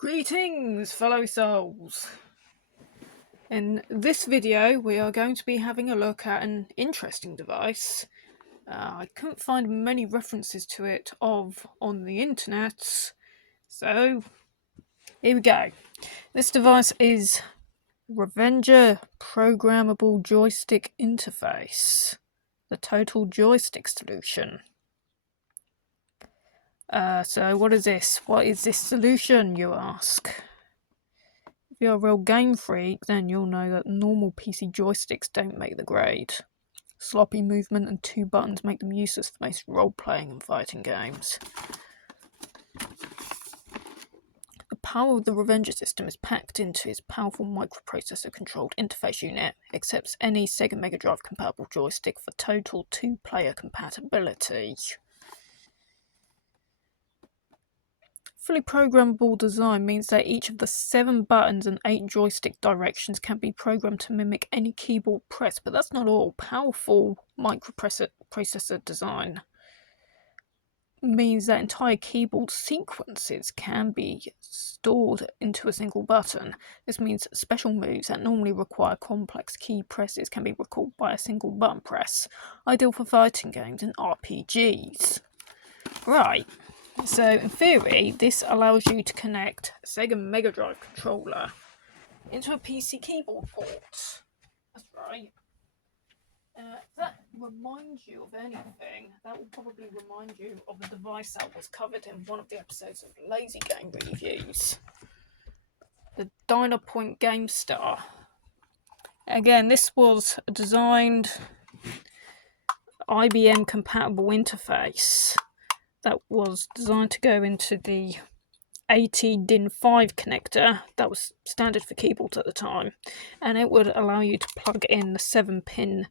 Greetings, fellow souls! In this video, we are going to be having a look at an interesting device. I couldn't find many references to it on the internet, so here we go. This device is Revenger Programmable Joystick Interface, the total joystick solution. So what is this? What is this solution, you ask? If you're a real game freak, then you'll know that normal PC joysticks don't make the grade. Sloppy movement and 2 buttons make them useless for most role-playing and fighting games. The power of the Revenger system is packed into its powerful microprocessor-controlled interface unit, accepts any Sega Megadrive compatible joystick for total 2-player compatibility. Fully programmable design means that each of the 7 buttons and 8 joystick directions can be programmed to mimic any keyboard press, but that's not all. Powerful microprocessor design means that entire keyboard sequences can be stored into a single button. This means special moves that normally require complex key presses can be recalled by a single button press, ideal for fighting games and RPGs. Right. So, in theory, this allows you to connect a Sega Megadrive controller into a PC keyboard port. That's right. If that reminds you of anything, that will probably remind you of a device that was covered in one of the episodes of Lazy Game Reviews. The Dynapoint Gamestar. Again, this was a designed IBM compatible interface that was designed to go into the 80 DIN5 connector that was standard for keyboards at the time, and it would allow you to plug in the 7-pin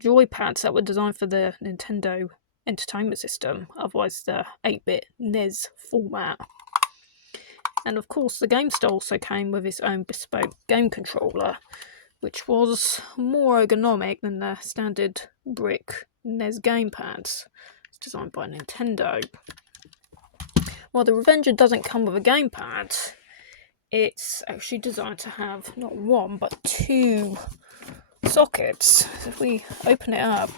joypads that were designed for the Nintendo Entertainment System, otherwise the 8-bit NES format. And of course the Gamester also came with its own bespoke game controller, which was more ergonomic than the standard brick NES gamepads. Designed by Nintendo. While the Revenger doesn't come with a gamepad, it's actually designed to have not one but 2 sockets. So if we open it up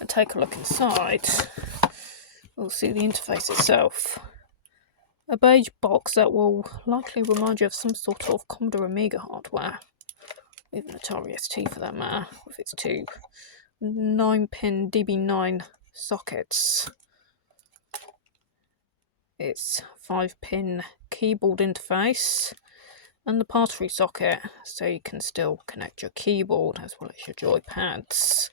and take a look inside, we'll see the interface itself. A beige box that will likely remind you of some sort of Commodore Amiga hardware, even Atari ST for that matter, with its 2 9-pin DB9 sockets. Its 5-pin keyboard interface and the pass-through socket, so you can still connect your keyboard as well as your joypads.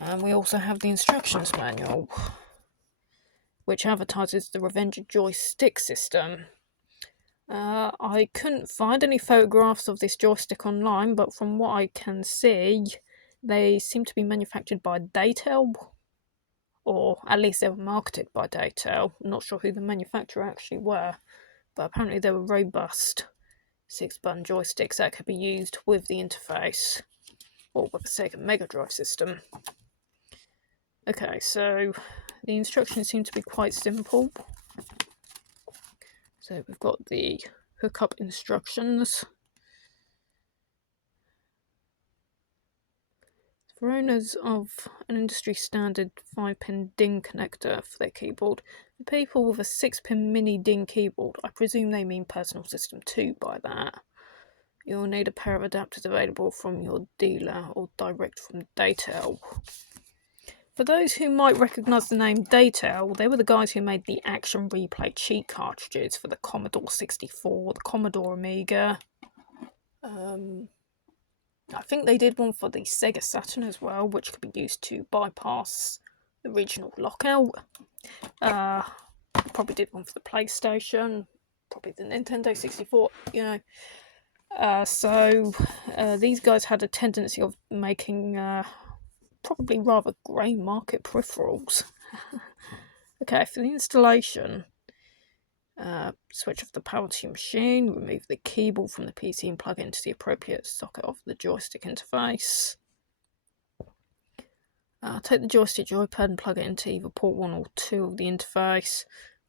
And we also have the instructions manual, which advertises the Revenger joystick system. I couldn't find any photographs of this joystick online, but from what I can see, they seem to be manufactured by Datel, or at least they were marketed by Datel. I'm not sure who the manufacturer actually were, but apparently they were robust 6-button joysticks that could be used with the interface, or with a Sega Megadrive system. Okay, so the instructions seem to be quite simple. So we've got the hookup instructions. For owners of an industry standard 5-pin DIN connector for their keyboard, the people with a 6-pin mini DIN keyboard, I presume they mean Personal System 2 by that, you'll need a pair of adapters available from your dealer or direct from Datel. For those who might recognise the name Datel, they were the guys who made the Action Replay cheat cartridges for the Commodore 64, the Commodore Amiga. I think they did one for the Sega Saturn as well, which could be used to bypass the regional lockout. Probably did one for the PlayStation, probably the Nintendo 64, So these guys had a tendency of making probably rather grey market peripherals. Okay, for the installation, switch off the power to your machine, remove the keyboard from the PC and plug it into the appropriate socket of the joystick interface. Take the joystick joypad and plug it into either port 1 or 2 of the interface.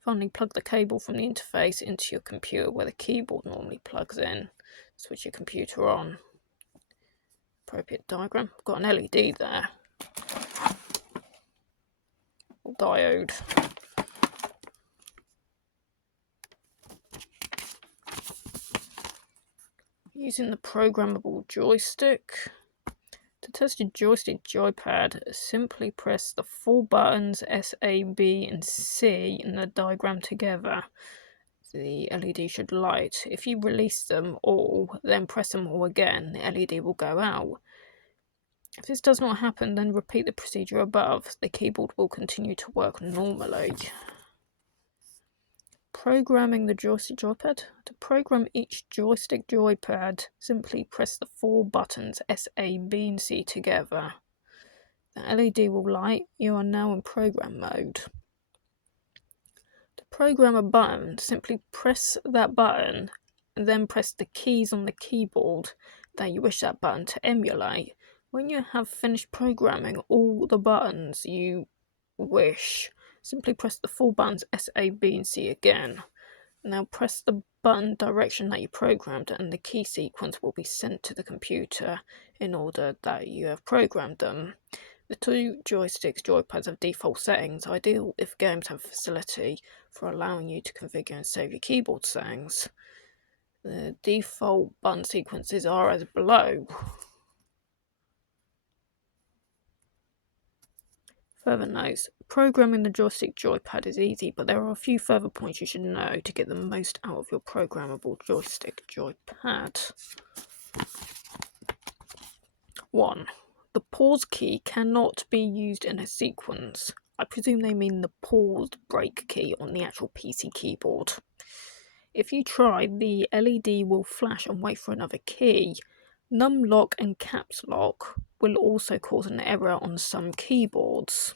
Finally, plug the cable from the interface into your computer where the keyboard normally plugs in. Switch your computer on. Appropriate diagram. Got an LED there. Or diode. Using the programmable joystick. To test your joystick joypad, simply press the 4 buttons S, A, B and C in the diagram together. The LED should light. If you release them all, then press them all again, the LED will go out. If this does not happen, then repeat the procedure above. The keyboard will continue to work normally. Programming the joystick joypad. To program each joystick joypad, simply press the 4 buttons S, A, B and C together. The LED will light. You are now in program mode. To program a button, simply press that button and then press the keys on the keyboard that you wish that button to emulate. When you have finished programming all the buttons you wish, simply press the 4 buttons S, A, B and C again. Now press the button direction that you programmed and the key sequence will be sent to the computer in order that you have programmed them. The 2 joysticks joypads have default settings, ideal if games have facility for allowing you to configure and save your keyboard settings. The default button sequences are as below. Further notes, programming the joystick joypad is easy, but there are a few further points you should know to get the most out of your programmable joystick joypad. 1. The pause key cannot be used in a sequence. I presume they mean the pause break key on the actual PC keyboard. If you try, the LED will flash and wait for another key. Numlock and caps lock will also cause an error on some keyboards.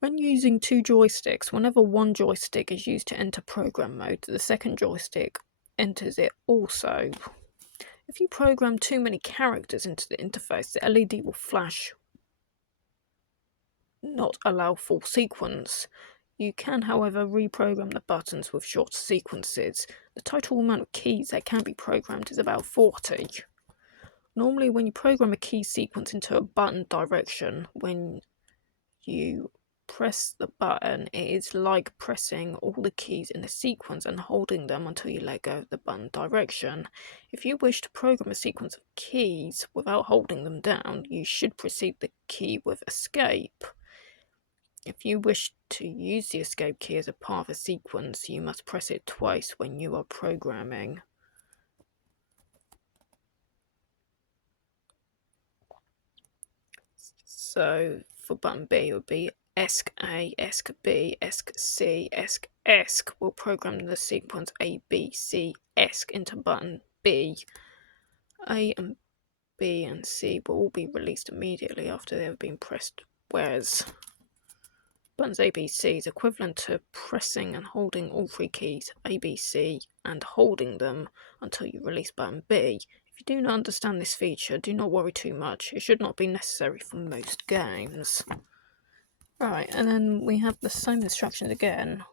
When using 2 joysticks, whenever one joystick is used to enter program mode, the second joystick enters it also. If you program too many characters into the interface, the LED will flash, not allow full sequence. You can, however, reprogram the buttons with shorter sequences. The total amount of keys that can be programmed is about 40. Normally, when you program a key sequence into a button direction, when you press the button, it is like pressing all the keys in a sequence and holding them until you let go of the button direction. If you wish to program a sequence of keys without holding them down, you should precede the key with escape. If you wish to use the escape key as a part of a sequence, you must press it twice when you are programming. So for button B, it would be ESC A, ESC B, ESC C, ESC ESC. We'll program the sequence A, B, C, ESC into button B. A and B and C will all be released immediately after they have been pressed, whereas buttons A, B, C is equivalent to pressing and holding all 3 keys, A, B, C, and holding them until you release button B. If you do not understand this feature, do not worry too much. It should not be necessary for most games. Right, and then we have the same instructions again,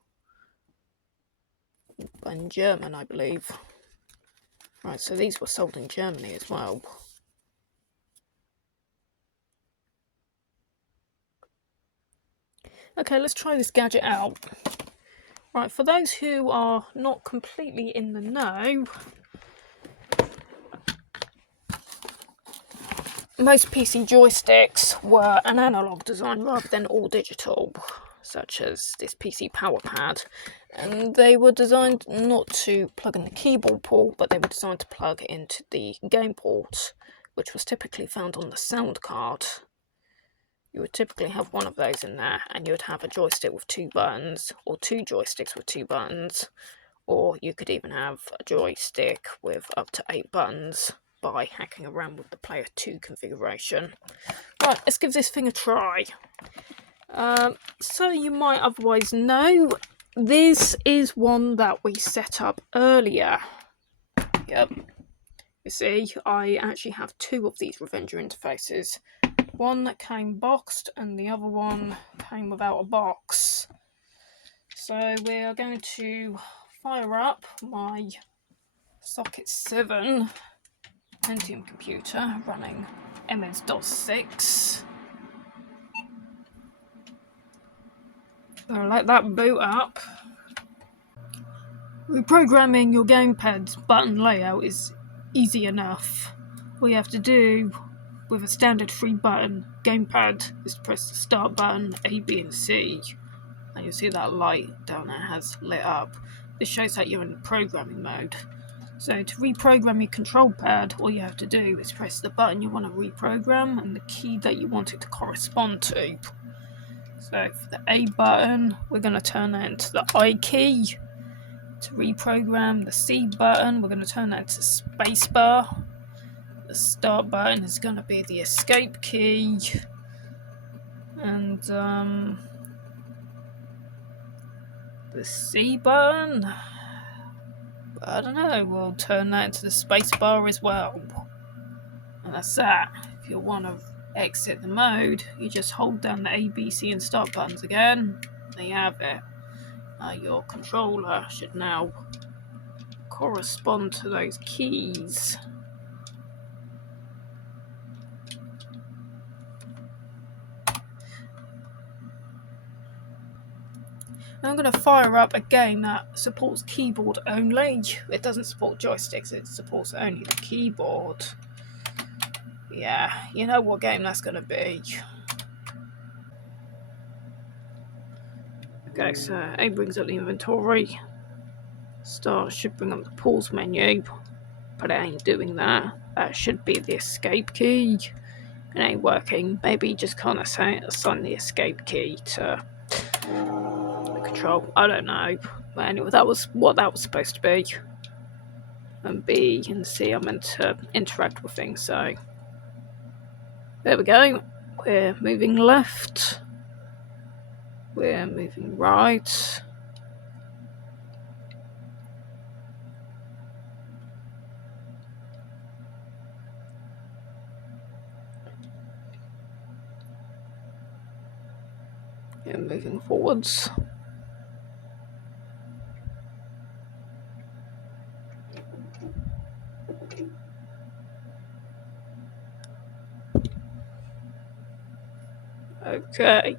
but in German, I believe. Right, so these were sold in Germany as well. Okay, let's try this gadget out. Right, for those who are not completely in the know, most PC joysticks were an analog design rather than all digital, such as this PC power pad, and they were designed not to plug in the keyboard port, but they were designed to plug into the game port, which was typically found on the sound card. You would typically have one of those in there, and you would have a joystick with 2 buttons, or 2 joysticks with 2 buttons, or you could even have a joystick with up to 8 buttons by hacking around with the player 2 configuration. Right, let's give this thing a try. So you might otherwise know, this is one that we set up earlier. Yep. You see, I actually have 2 of these Revenger interfaces. One that came boxed and the other one came without a box. So we are going to fire up my Socket 7 Pentium computer running MS-DOS 6. Let that boot up. Reprogramming your gamepad's button layout is easy enough. All you have to do with a standard 3-button gamepad is to press the start button, A, B and C, and you'll see that light down there has lit up. This shows that you're in programming mode. So to reprogram your control pad, all you have to do is press the button you want to reprogram and the key that you want it to correspond to. So for the A button, we're going to turn that into the I key. To reprogram the C button, we're going to turn that into spacebar. The start button is going to be the escape key. And the C button, I don't know, we'll turn that into the spacebar as well. And that's that. If you want to exit the mode, you just hold down the A, B, C and start buttons again. There you have it. Your controller should now correspond to those keys. Now I'm going to fire up a game that supports keyboard only. It doesn't support joysticks, it supports only the keyboard. Yeah, you know what game that's going to be. Okay, so A brings up the inventory. Start should bring up the pause menu, but it ain't doing that. That should be the escape key. It ain't working. Maybe you just can't assign the escape key to the control. I don't know. But anyway, that was what that was supposed to be. And B and C are meant to interact with things, so there we go. We're moving left. We're moving right. And moving forwards. Okay.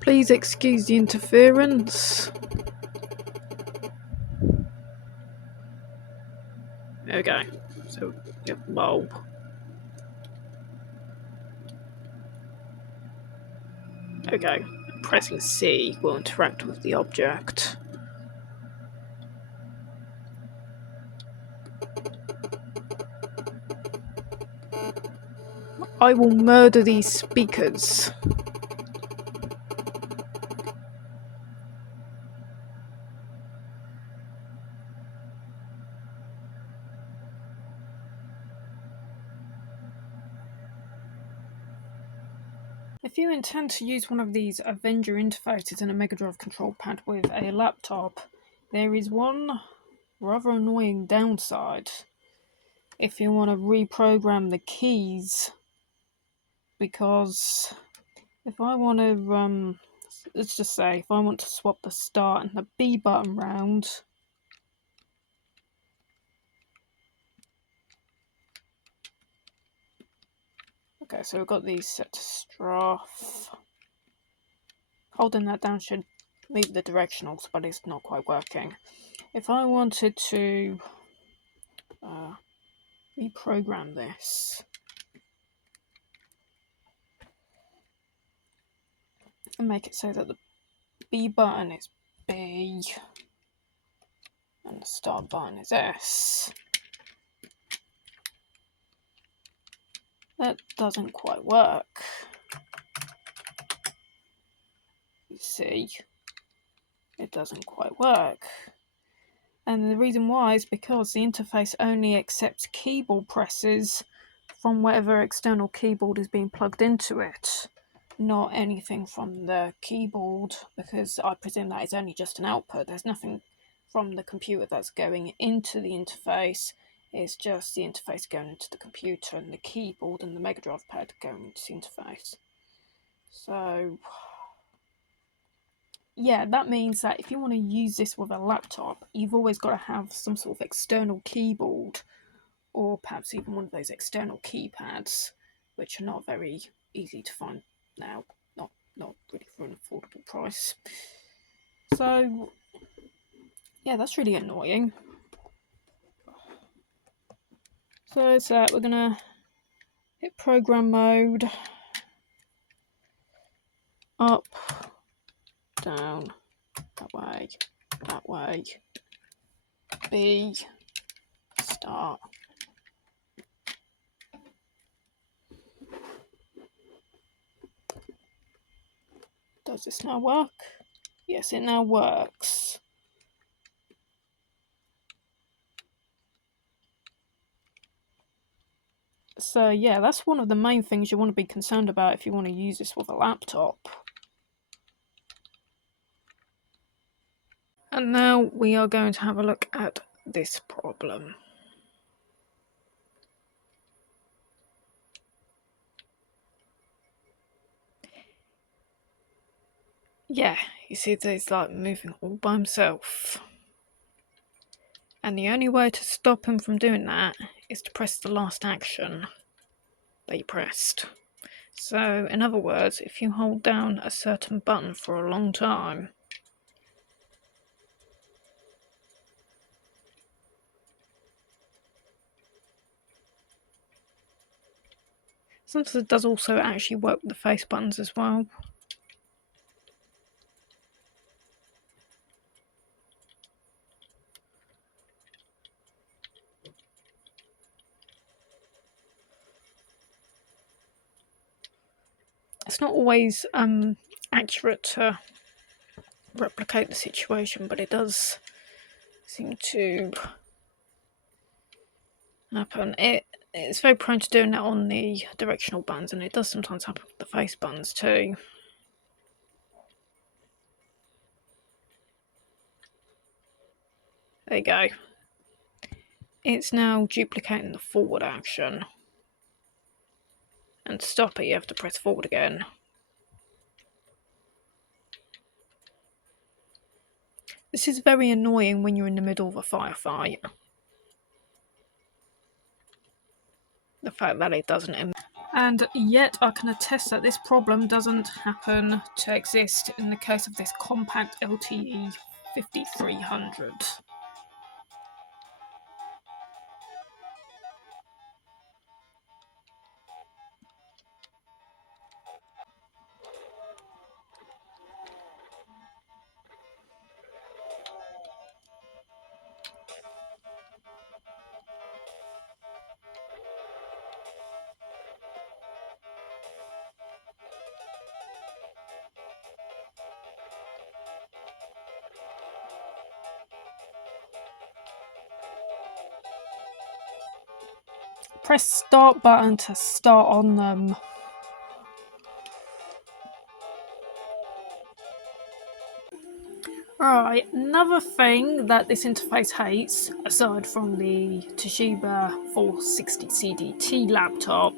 Please excuse the interference. There we go. So, yep, bulb. Okay. Pressing C will interact with the object. I will murder these speakers. If you intend to use one of these Revenger interfaces in a Megadrive control pad with a laptop, there is one rather annoying downside. If you want to reprogram the keys, because if I want to, let's just say, if I want to swap the start and the B button round, okay, so we've got these set to Strath. Holding that down should move the directionals, but it's not quite working. If I wanted to reprogram this and make it so that the B button is B and the start button is S, that doesn't quite work. You see, it doesn't quite work. And the reason why is because the interface only accepts keyboard presses from whatever external keyboard is being plugged into it, not anything from the keyboard, because I presume that is only just an output. There's nothing from the computer that's going into the interface. It's just the interface going into the computer and the keyboard and the Megadrive pad going into the interface. So yeah, that means that if you want to use this with a laptop, you've always got to have some sort of external keyboard, or perhaps even one of those external keypads, which are not very easy to find now, not really for an affordable price. So yeah, that's really annoying. So we're gonna hit program mode, up, down, that way, B, start. Does this now work? Yes, it now works. So yeah, that's one of the main things you want to be concerned about if you want to use this with a laptop. And now we are going to have a look at this problem. Yeah, you see he's like moving all by himself. And the only way to stop him from doing that is to press the last action that you pressed. So, in other words, if you hold down a certain button for a long time, sometimes it does also actually work with the face buttons as well. It's not always accurate to replicate the situation, but it does seem to happen. It's very prone to doing that on the directional buttons, and it does sometimes happen with the face buttons too. There you go. It's now duplicating the forward action. And to stop it, you have to press forward again. This is very annoying when you're in the middle of a firefight. The fact that it doesn't. And yet I can attest that this problem doesn't happen to exist in the case of this Compaq LTE 5300. Press start button to start on them. Alright, another thing that this interface hates, aside from the Toshiba 460 CDT laptop,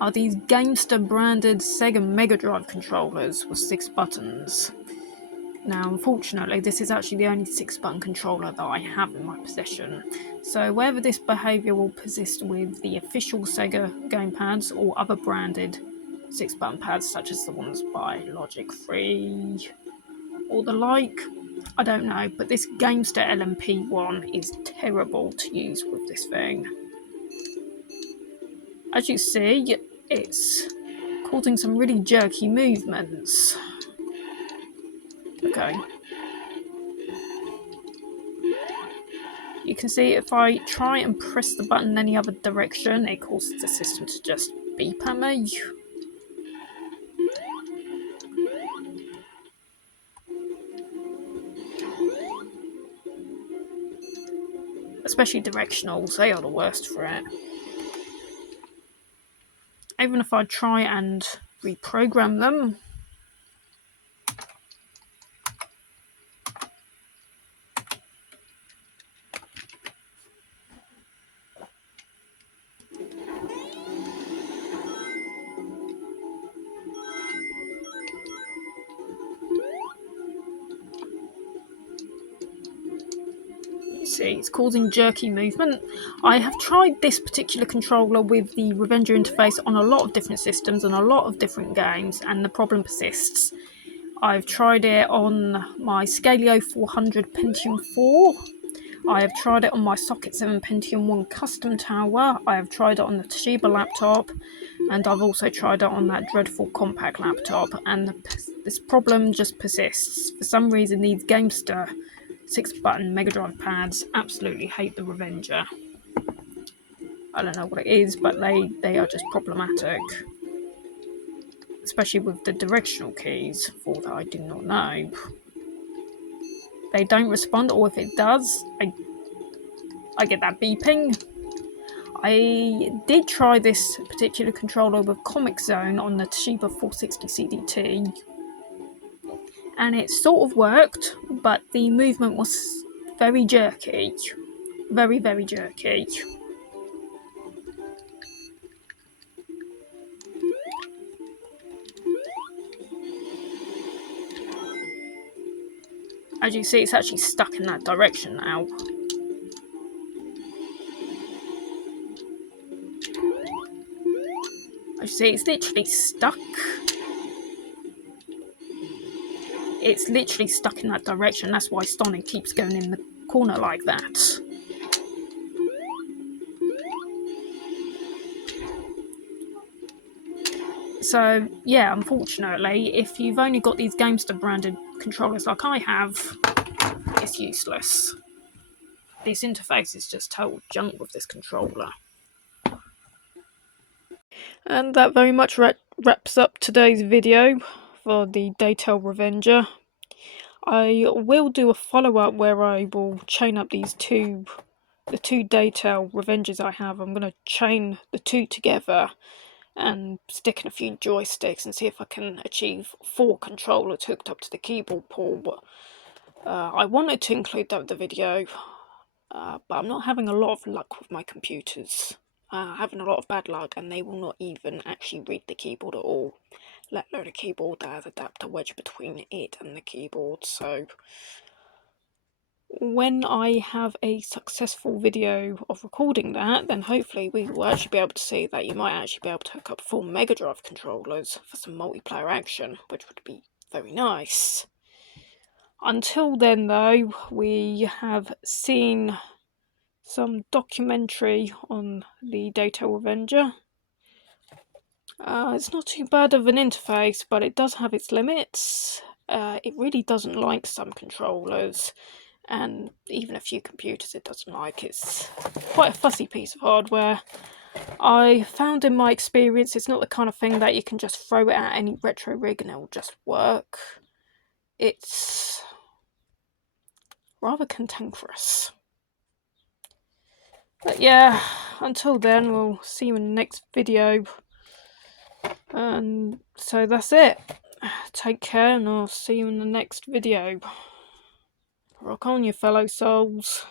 are these Gamester branded Sega Megadrive controllers with 6 buttons. Now, unfortunately, this is actually the only 6-button controller that I have in my possession. So whether this behaviour will persist with the official Sega gamepads or other branded 6-button pads such as the ones by Logic 3 or the like, I don't know, but this Gamester LMP1 is terrible to use with this thing. As you see, it's causing some really jerky movements. Okay. You can see if I try and press the button in any other direction, it causes the system to just beep at me. Especially directionals, they are the worst for it. even if I try and reprogram them, see, it's causing jerky movement. I have tried this particular controller with the Revenger interface on a lot of different systems and a lot of different games, and the problem persists. I've tried it on my Scalio 400 Pentium 4. I have tried it on my Socket 7 Pentium 1 custom tower. I have tried it on the Toshiba laptop, and I've also tried it on that dreadful Compaq laptop, and this problem just persists. For some reason, these Gamester 6-button Megadrive pads absolutely hate the Revenger. I don't know what it is, but they are just problematic. Especially with the directional keys, for that I do not know. They don't respond, or if it does, I get that beeping. I did try this particular controller with Comic Zone on the Toshiba 460 CDT, and it sort of worked, but the movement was very jerky. Very, very jerky. As you see, it's actually stuck in that direction now. As you see, it's literally stuck. It's literally stuck in that direction. That's why Sonic keeps going in the corner like that. So, yeah, unfortunately, if you've only got these Gamester branded controllers like I have, it's useless. This interface is just total junk with this controller. And that very much wraps up today's video for the Datel Revenger. I will do a follow-up where I will chain up the two Datel Revengers I have. I'm going to chain the two together and stick in a few joysticks and see if I can achieve 4 controllers hooked up to the keyboard port. I wanted to include that with the video, but I'm not having a lot of luck with my computers. Having a lot of bad luck, and they will not even actually read the keyboard at all, let alone a keyboard that has an adapter wedge between it and the keyboard. So when I have a successful video of recording that, then hopefully we will actually be able to see that you might actually be able to hook up 4 Megadrive controllers for some multiplayer action, which would be very nice. Until then, though, we have seen some documentary on the Datel Revenger. It's not too bad of an interface, but it does have its limits. It really doesn't like some controllers, and even a few computers it doesn't like. It's quite a fussy piece of hardware. I found in my experience it's not the kind of thing that you can just throw it at any retro rig and it will just work. It's rather cantankerous. But yeah, until then, we'll see you in the next video. And so that's it. Take care, and I'll see you in the next video. Rock on, you fellow souls.